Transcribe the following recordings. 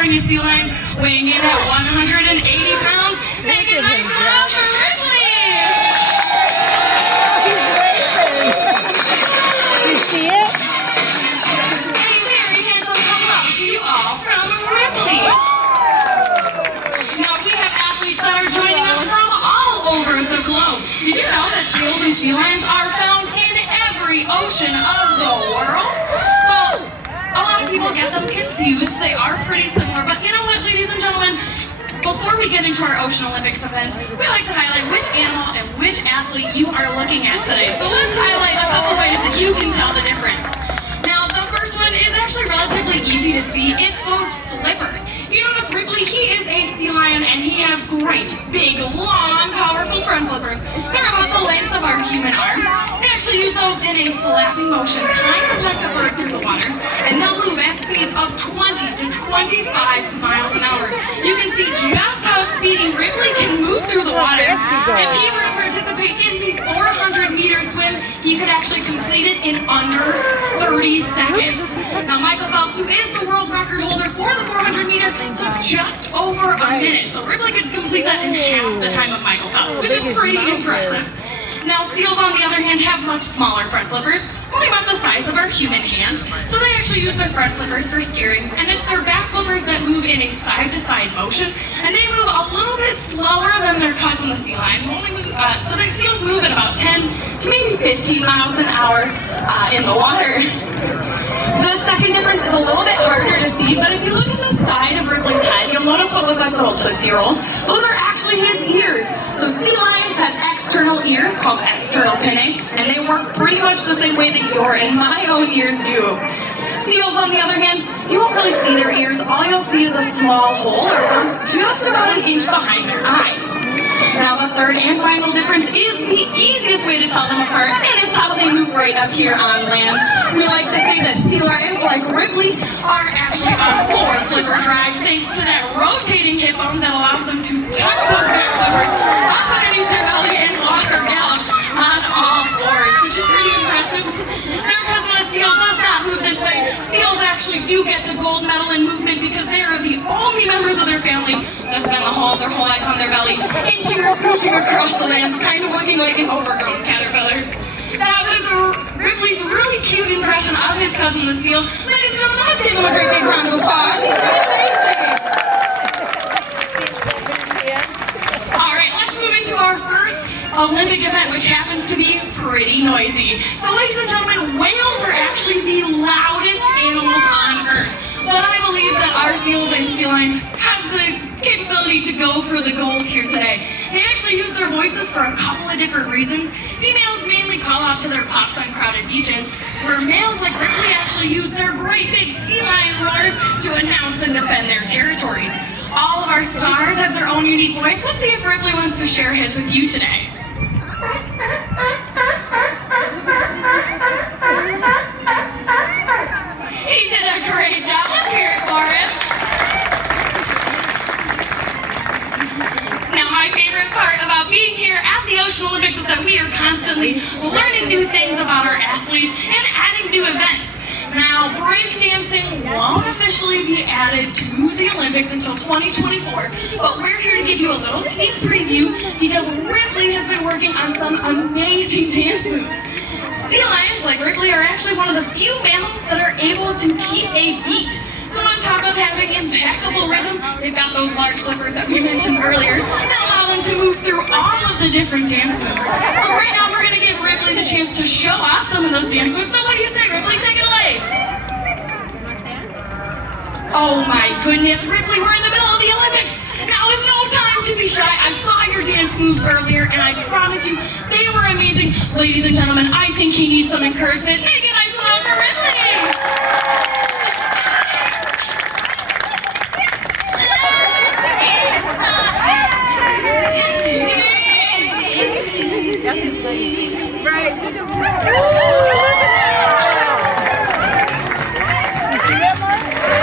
California sea lion, weighing in at 180 pounds. Make it nice and loud for Ripley! You see it? A very handsome hello to you all from Ripley. Now we have athletes that are joining us from all over the globe. Did you know that seals and sea lions are found in every ocean of the world? Well, a lot of people get them confused. They are pretty similar, but you know what, ladies and gentlemen? Before we get into our Ocean Olympics event, we like to highlight which animal and which athlete you are looking at today. So let's highlight a couple ways that you can tell the difference. Now, the first one is actually relatively easy to see. It's those flippers. If you notice, Ripley, he is a sea lion, and he has great, big, long, powerful front flippers. They're about the length of our human arm. They actually use those in a flapping motion, kind of like a bird through the water, and they'll move at speeds of 20 to 25 miles an hour. You can see just how speedy Ripley can move through the water. If he were to participate in the 400-meter swim, he could actually complete it in under 30 seconds. Now, Michael Phelps, who is the world record holder for the 400-meter, took just over a minute. So Ripley could complete that in half the time of Michael Phelps, which is pretty impressive. Now, seals, on the other hand, have much smaller front flippers, only about the size of our human hand. So they actually use their front flippers for steering, and it's their back flippers that move in a side-to-side motion, and they move a little bit slower than their cousin, the sea lion, who only move, so the seals move at about 10 to maybe 15 miles an hour in the water. The second difference is a little bit harder to see, but if you look at the side of Ripley's head, you'll notice what look like little Tootsie Rolls. Those are actually his ears. So sea lions have external ears called external pinnae, and they work pretty much the same way that your and my own ears do. Seals, on the other hand, you won't really see their ears. All you'll see is a small hole or bump just about an inch behind their eye. Now, the third and final difference is the easiest way to tell them apart, and it's how they move right up here on land. We like to say that sea lions, like Ripley, are actually on floor flipper drive thanks to that rotating hip bone that allows them to tuck those back flippers up underneath their belly and walk or gallop on all fours, which is pretty impressive. Their cousin, the seal, does not move this way. Seals actually do get the gold medal in movement because they are the only members of their family that spend their whole life on their belly, inching or scooching across the land, kind of looking like an overgrown caterpillar. That was Ripley's really cute impression of his cousin, the seal. Ladies and gentlemen, let's give him a great big round of applause. He's really amazing. All right, let's move into our first Olympic event, which happens to be pretty noisy. So, ladies and gentlemen, whales are actually the loudest animals on Earth. But I believe that our seals and sea lions have the capability to go for the gold here today. They actually use their voices for a couple of different reasons. Females mainly call out to their pups on crowded beaches, where males like Ripley actually use their great big sea lion roars to announce and defend their territories. All of our stars have their own unique voice. Let's see if Ripley wants to share his with you today. He did a great job. Let's hear it for him. Now, my favorite part about being here at the Ocean Olympics is that we are constantly learning new things about our athletes and adding new events. Now, breakdancing won't officially be added to the Olympics until 2024, but we're here to give you a little sneak preview because Ripley has been working on some amazing dance moves. Sea lions, like Ripley, are actually one of the few mammals that are able to keep a beat. So on top of having impeccable rhythm, they've got those large flippers that we mentioned earlier that allow them to move through all of the different dance moves. So right now we're going to give Ripley the chance to show off some of those dance moves. So what do you say, Ripley? Take it away. Oh my goodness, Ripley, we're in the middle of the Olympics. Now is no time to be shy. I saw your dance moves earlier and I promise you, they were amazing. Ladies and gentlemen, I think he needs some encouragement. Make a nice loud for Ripley.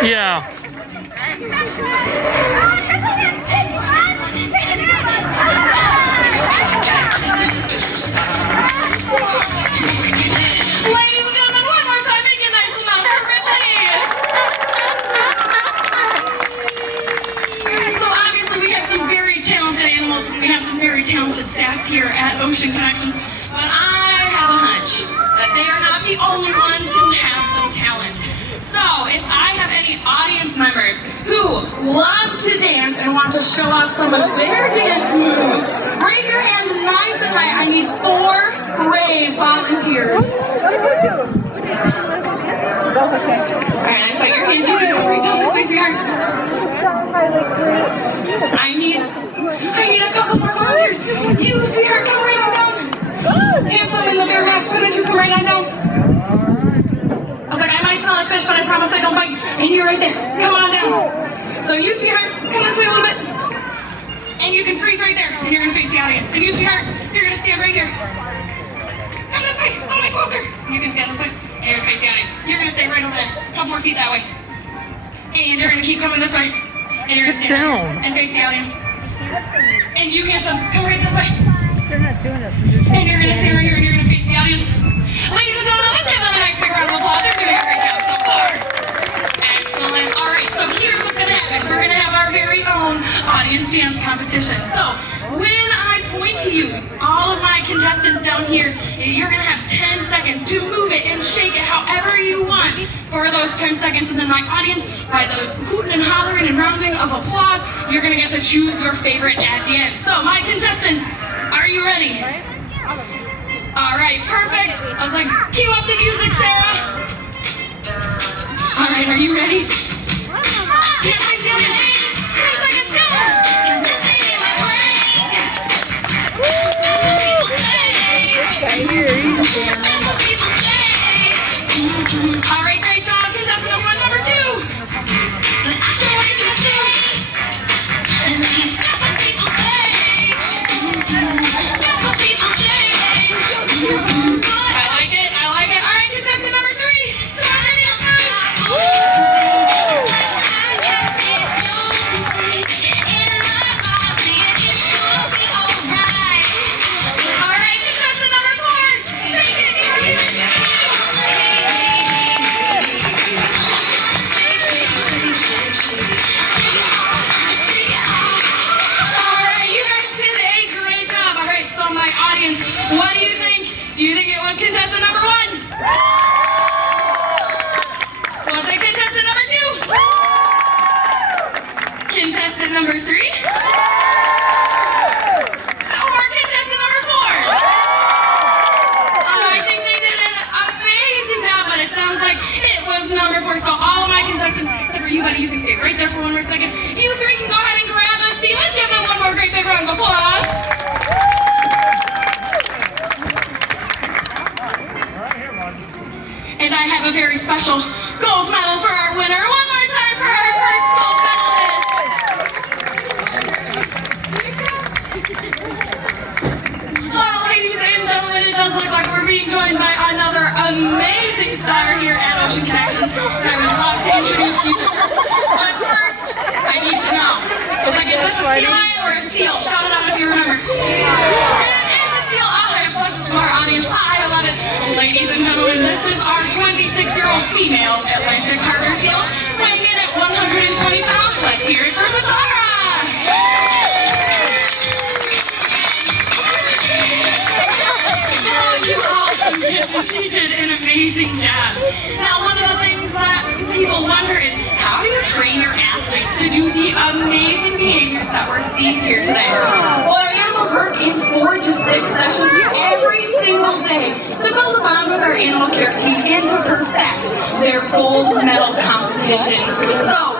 Yeah. Ladies and gentlemen, one more time, make it nice and loud for Ripley. staff here at Ocean Connections, but I have a hunch that they are not the only ones who have some talent. So, if I have any audience members who love to dance and want to show off some of their dance moves, raise your hand nice and high. I need 4 brave volunteers. Alright, I saw your hand. You can go right down this way, sweetheart. I need a couple more volunteers. You, sweetheart, come right on down. And some in the bear mask, why don't you come right on down? I was like, I might smell like fish, but I promise I don't bite. And you're right there. Come on down. So you, sweetheart, come this way a little bit. And you can freeze right there. And you're going to face the audience. And you, sweetheart, you're going to stand right here. Come this way, a little bit closer. And you can stand this way. And you're going to face the audience. You're going to stay right over there. A couple more feet that way. And you're going to keep coming this way. And you're going to stand right and face the audience. And you, handsome, come right this way. They're not doing it. And you're going to stay right here and you're going to face the audience. Ladies and gentlemen, let's give them a nice big round of applause. They're doing a great job so far. Excellent. All right, so here's what's going to happen. We're going to have our very own audience dance competition. So when I point to you, all of my contestants down here, you're going to have 10 seconds to move it and shake it however you want for those 10 seconds. And then my audience, by the hooting and hollering and rounding of applause, you're going to get to choose your favorite at the end. So my contestants, are you ready? All right, perfect. I was like, cue up the music, Sarah. All right, are you ready? Yes, I feel it. 10 seconds, go. That's what people say. That's what people say. All right, great job. Contestant number 2. But I should wait to see. At least that's what people say. That's what people say. I like it. All right, contestant number 3. Start it out. All right, contestant number 4. Shake it. All right, you guys did a great job. All right, so my audience, what do you think? Do you think it was contestant number 1? Was it contestant number 2? Contestant number 3? Or contestant number 4? I think they did an amazing job, but it sounds like it was number 4. So all of my contestants, except for you, buddy, you can stay right there for one more second. You 3 can go ahead and grab a seat. Let's give them one more great big round of applause. And I have a very special gold medal for our winner. One more time for our first gold medalist. Well, ladies and gentlemen, it does look like we're being joined by another amazing star here at Ocean Connections. I would love to introduce you to her. But first, I need to know. Is this a seal eye or a seal? Shout it out if you remember. It is a seal eye. It flushes to our audience. I love it. Ladies and gentlemen, this is our 26-year-old female Atlantic Harbor seal, weighing in at 120 pounds. Let's hear it for Satara! Oh, you awesome kisses. She did an amazing job. Now, one of the things that people wonder is, how do you train your athletes to do the amazing behaviors that we're seeing here today? Well, our animals work in 4 to 6 sessions every single day to build a bond with our animal care team and to perfect their gold medal competition. So,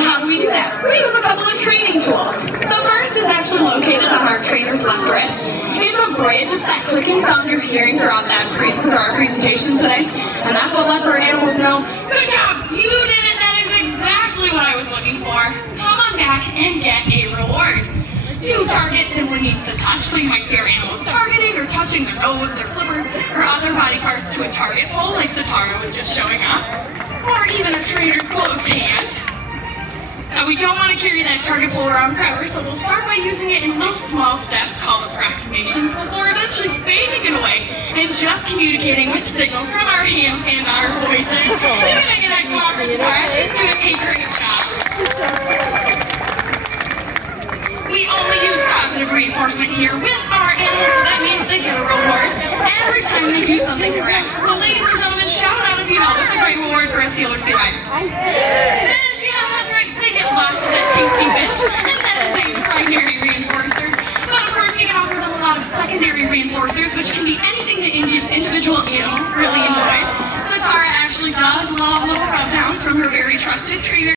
how do we do that? We use a couple of training tools. The first is actually located on our trainer's left wrist. It's a bridge. It's that clicking sound you're hearing throughout our presentation today. And that's what lets our animals know, good job, you did it. That is exactly what I was looking for. Come on back and get a reward. To target simply needs to touch, so you might see our animals targeting or touching their nose, their flippers, or other body parts to a target pole like Satara was just showing off, or even a trainer's closed hand. Now we don't want to carry that target pole around forever, so we'll start by using it in little small steps called approximations before eventually fading it away and just communicating with signals from our hands and our voices. Give it a nice applause for Satara. She's doing a great job. We only use positive reinforcement here with our animals. time they do something correct. So ladies and gentlemen, shout out if you know what's a great reward for a seal or sea lion. Fish, yeah, that's right. They get lots of that tasty fish, and that is a primary reinforcer. But of course, we can offer them a lot of secondary reinforcers, which can be anything the individual animal really enjoys. So Tara actually does love little rub downs from her very trusted trainer.